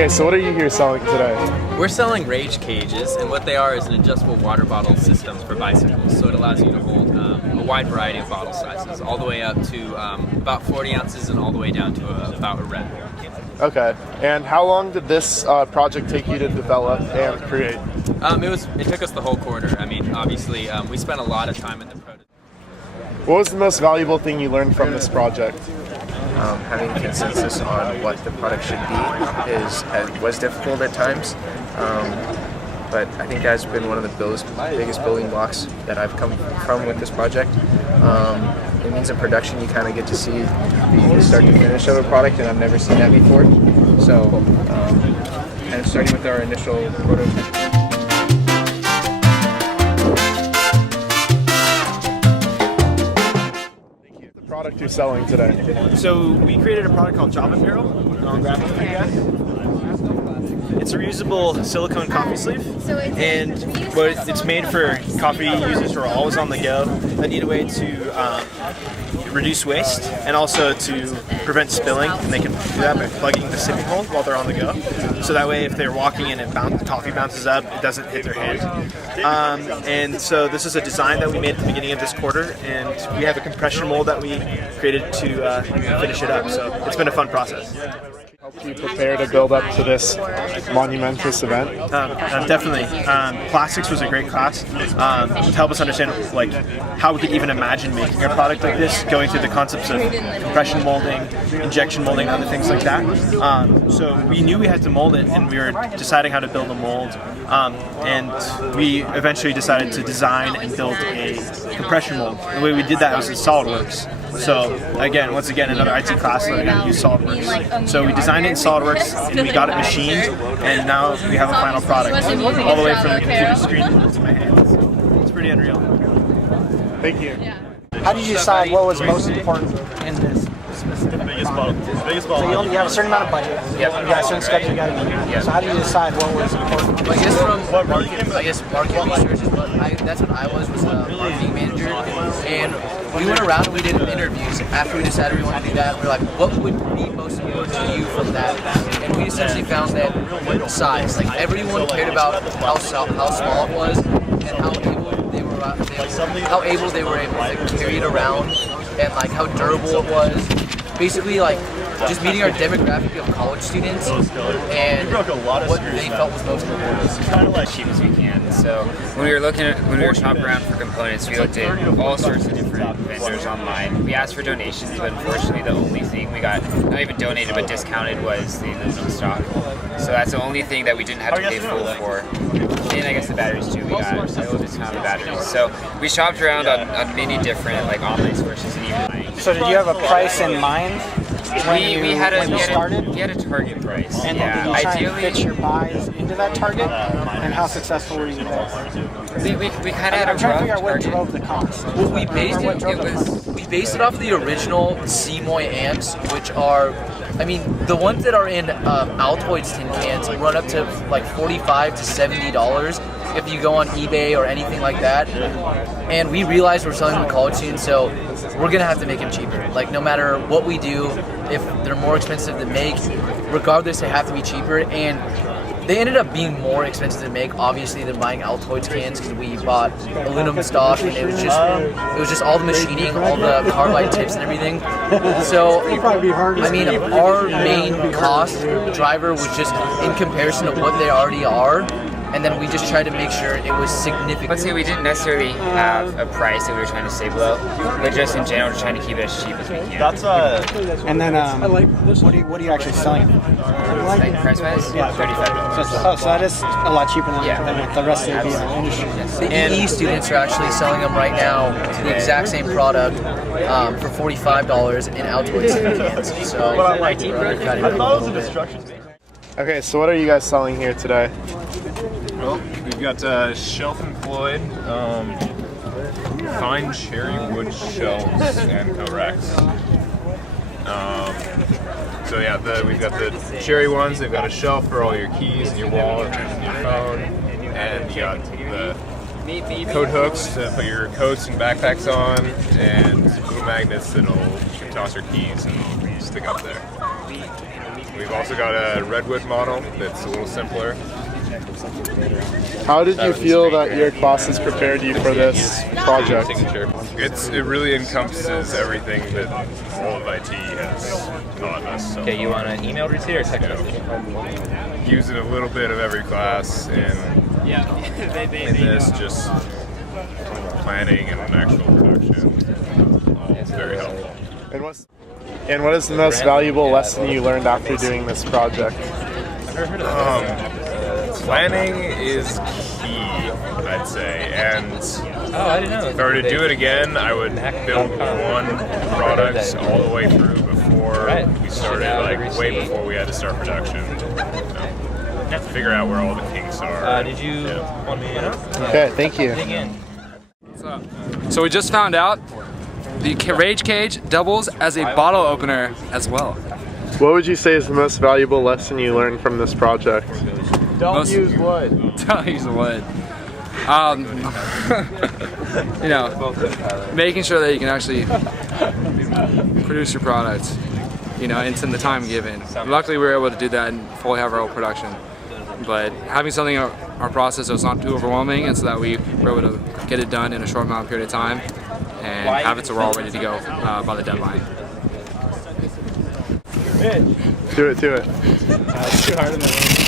Okay, so what are you here selling today? We're selling Rage cages, and what they are is an adjustable water bottle system for bicycles. So it allows you to hold a wide variety of bottle sizes, all the way up to about 40 ounces and all the way down to about a red. Okay, and how long did this project take you to develop and create? It took us the whole quarter. I mean, obviously, we spent a lot of time in the prototype. What was the most valuable thing you learned from this project? Having consensus on what the product should be was difficult at times, but I think that's been one of the biggest building blocks that I've come from with this project. It means in production you kind of get to see the start to finish of a product, and I've never seen that before. So, and starting with our initial prototype. Product you're selling today? So we created a product called Job Apparel. I'll grab it for you guys. It's a reusable silicone coffee sleeve, and it's made for coffee users who are always on the go that need a way to reduce waste and also to prevent spilling, and they can do that by plugging the sipping hole while they're on the go. So that way if they're walking in and coffee bounces up, it doesn't hit their hand. And so this is a design that we made at the beginning of this quarter, and we have a compression mold that we created to finish it up. So it's been a fun process. Helped you prepare to build up to this monumentous event? Definitely. Plastics was a great class to help us understand how we could even imagine making a product like this, going through the concepts of compression molding, injection molding, and other things like that. So we knew we had to mold it, and we were deciding how to build a mold. And we eventually decided to design and build a compression mold. The way we did that was in SolidWorks. So once again, another IT class learning how to use SolidWorks. So we designed it in SolidWorks, and we got it machined, and now we have a final product, all the way from the computer screen to my hands. It's pretty unreal. Thank you. How did you decide what was most important in this specific product? So you have a certain amount of budget. Yep. You got a certain schedule you got to do. Yep. So how do you decide what was important? I guess from market research is that's what I was a marketing manager, and we went around and we did interviews after we decided we wanted to do that. We were like, what would be most important to you from that? And we essentially found that size. Like everyone cared about how small it was and how able they were able to carry it around, and like how durable it was. Basically, like just meeting our demographic of college students and what they felt was most important. It's kind of as cheap as we can. So when we were shopping around for components, we looked at all sorts of different vendors online. We asked for donations, but unfortunately the only thing we got, not even donated but discounted, was the aluminum stock. So that's the only thing that we didn't have to pay full for. And I guess the batteries too, we got a little discount on the batteries. So we shopped around on many different online sources and even. So did you have a price in mind? We had a target price. And did you try and fit your buys into that target? And how successful were you there? We kind of had a rough target. I'm trying to figure out what drove the cost. Well, we based it off the original CMOI amps, which are, I mean, the ones that are in Altoids tin cans run up to like $45 to $70 if you go on eBay or anything like that. And we realized we're selling them to college students, so we're gonna have to make them cheaper. Like no matter what we do, if they're more expensive to make, regardless, they have to be cheaper. And they ended up being more expensive to make, obviously, than buying Altoids cans, because we bought aluminum stock, and it was just all the machining, all the carbide tips and everything. So, I mean, our main cost driver was just in comparison to what they already are. And then we just tried to make sure it was significant. Let's say we didn't necessarily have a price that we were trying to stay below, but just in general, just trying to keep it as cheap as we can. And then, what are you actually selling? Like price-wise? Yeah, $35. So that is a lot cheaper than the rest of the industry. The EE students are actually selling them right now, the exact same product, for $45 in Altoids cans. So we're cutting it a little bit. Okay, so what are you guys selling here today? Well, we've got shelf-employed fine cherry wood shelves and co-racks. So yeah, we've got the cherry ones. They've got a shelf for all your keys and your wallet and your phone, and you got the coat hooks to put your coats and backpacks on, and little magnets that'll toss your keys and stick up there. We've also got a redwood model that's a little simpler. How did you feel that your classes prepared you for this project? It really encompasses everything that all of IT has taught us. So Okay, you want an email receipt or text message? using a little bit of every class, and in this just planning and actual production. It's very helpful. And what is the most valuable lesson you learned after doing this project? Planning is key, I'd say, and I didn't know. if I were to do it again, I would build one product all the way through before we started, like way before we had to start production. Figure out where all the kinks are. Did you want me to know? Okay, thank you. Dig in. So we just found out the rage cage doubles as a bottle opener as well. What would you say is the most valuable lesson you learned from this project? Don't use wood. Don't use wood. You know, making sure that you can actually produce your product, you know, in the time given. Luckily, we were able to do that and fully have our own production. But having something in our process that was not too overwhelming, and so that we were able to get it done in a short amount of period of time and have it so we're all ready to go by the deadline. Do it. It's too hard in the room.